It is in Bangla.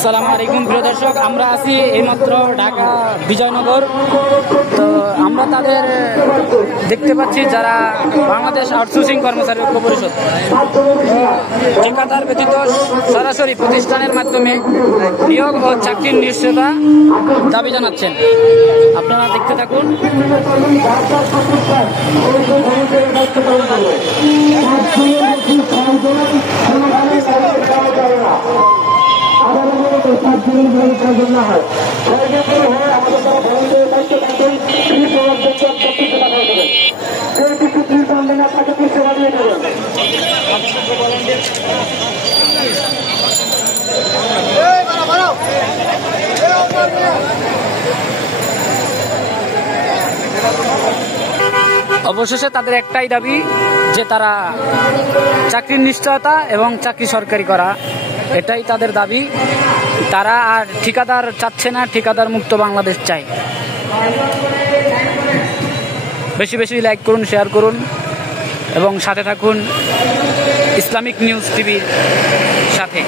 আসসালামু আলাইকুম প্রিয় দর্শক, আমরা আছি এইমাত্র ঢাকা বিজয়নগর। তো আমরা তাদের দেখতে পাচ্ছি যারা বাংলাদেশ আউটসোর্সিং কর্মচারী ঐক্য পরিষদ ঠিকাদার ব্যতীত সরাসরি প্রতিষ্ঠানের মাধ্যমে নিয়োগ ও চাকরির নিশ্চয়তা দাবি জানাচ্ছেন। আপনারা দেখতে থাকুন। অবশেষে তাদের একটাই দাবি যে তারা চাকরির নিশ্চয়তা এবং চাকরি সরকারি করা, এটাই তাদের দাবি। তারা আর ঠিকাদার চাচ্ছে না, ঠিকাদার মুক্ত বাংলাদেশ চাই। বেশি বেশি লাইক করুন, শেয়ার করুন এবং সাথে থাকুন ইসলামিক নিউজ টিভির সাথে।